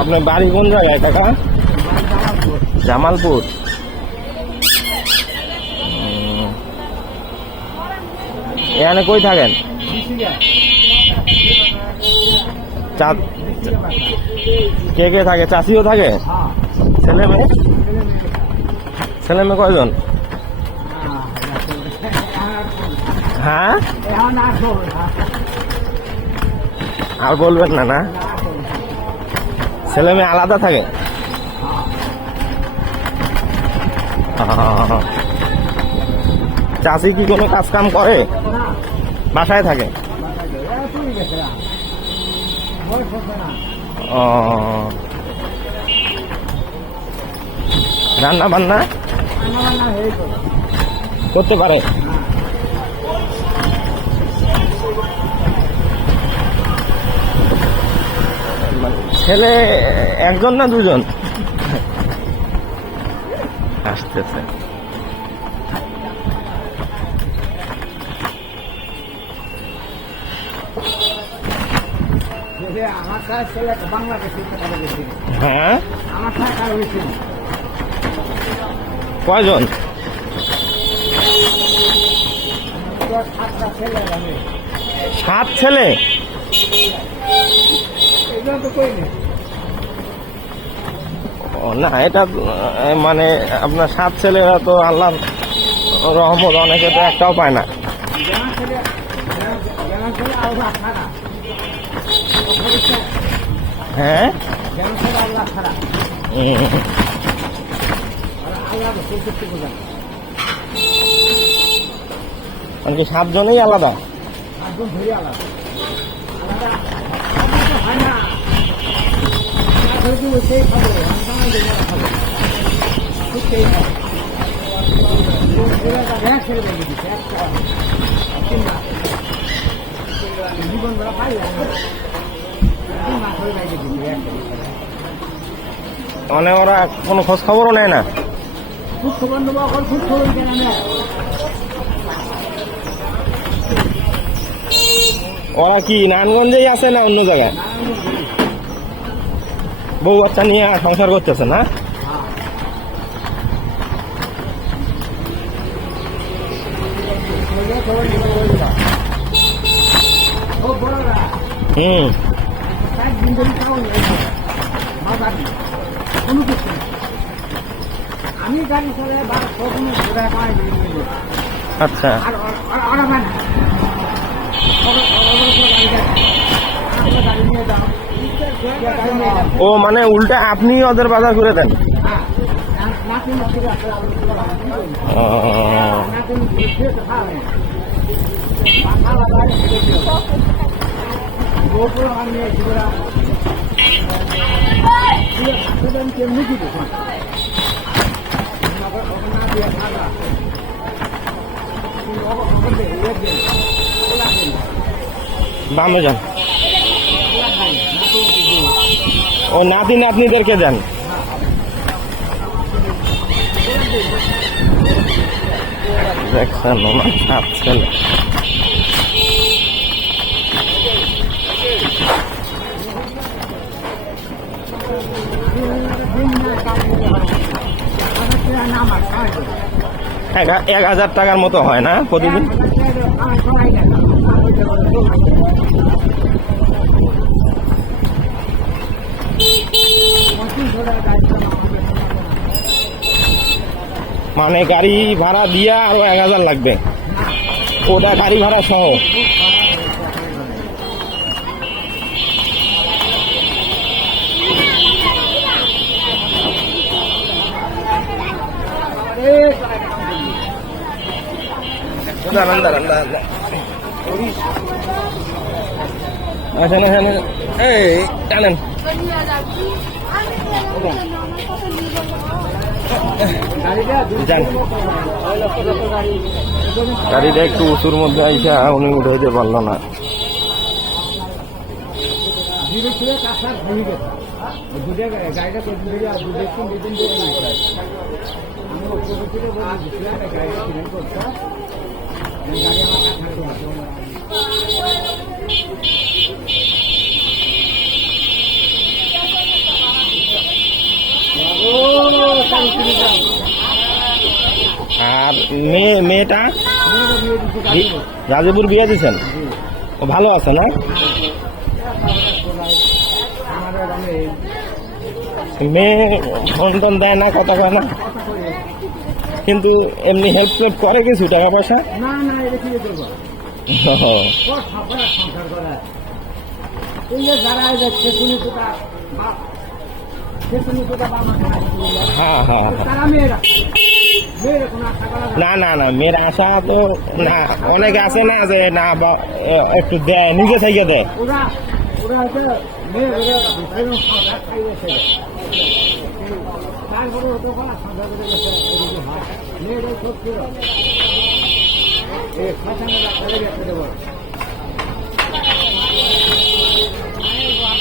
আপনার বাড়ি কোন জায়গায় কাকা? জামালপুর। এখানে কই থাকেন? কে কে থাকে? চাষিও থাকে? ছেলে মেয়ে? ছেলে মেয়ে কয়জন? হ্যাঁ, আর বলবেন না। না, ছেলে মেয়ে আলাদা থাকে? চাষি কি কোনো কাজ কাম করে? বাসায় থাকে? ও, রান্না বান্না করতে পারে? ছেলে একজন না দুজন? আসতেছে। হ্যাঁ, কয়জন? 7 ছেলে? ও না, এটা মানে আপনার 7 ছেলেরা তো আল্লাহ রহমত, অনেকে তো একটাও পায় না। হ্যাঁ, কি 7 জনেই আলাদা? মানে ওরা কোনো খোঁজ খবরও নেয় না? ওরা কি নারায়ণগঞ্জেই আছে না অন্য জায়গায়? বউ বাচ্চা নিয়ে সংসার করতেছে না? হুম, আচ্ছা। ও মানে উল্টা আপনি ওদের বাজার করে দেন? বামে যান। ও নাতি নাতনিদেরকে দেন? দেখছেন না 7 ছেলে। এক 1000 টাকার মতো হয় না প্রতিদিন? মানে গাড়ি ভাড়া দিয়া আরো 1000 লাগবে? ওটা গাড়ি ভাড়া সহ? এই টানেন। গাড়িটা একটু উঁচুর মধ্যে আইসা উনি উঠে দিতে পারলো না। আর মেয়েটা গাজীপুর বিয়ে দিয়েছেন? ও ভালো আছে না? মেয়ে ফোন টোন দেয় না, কথা কয় না, কিন্তু এমনি হেল্প টেল্প করে কিছু টাকা পয়সা? ও, হ্যাঁ হ্যাঁ না না না, মেয়ের আশা তো না, অনেকে আছে না যে না একটু দেয়, নিজে থেকে দেয়।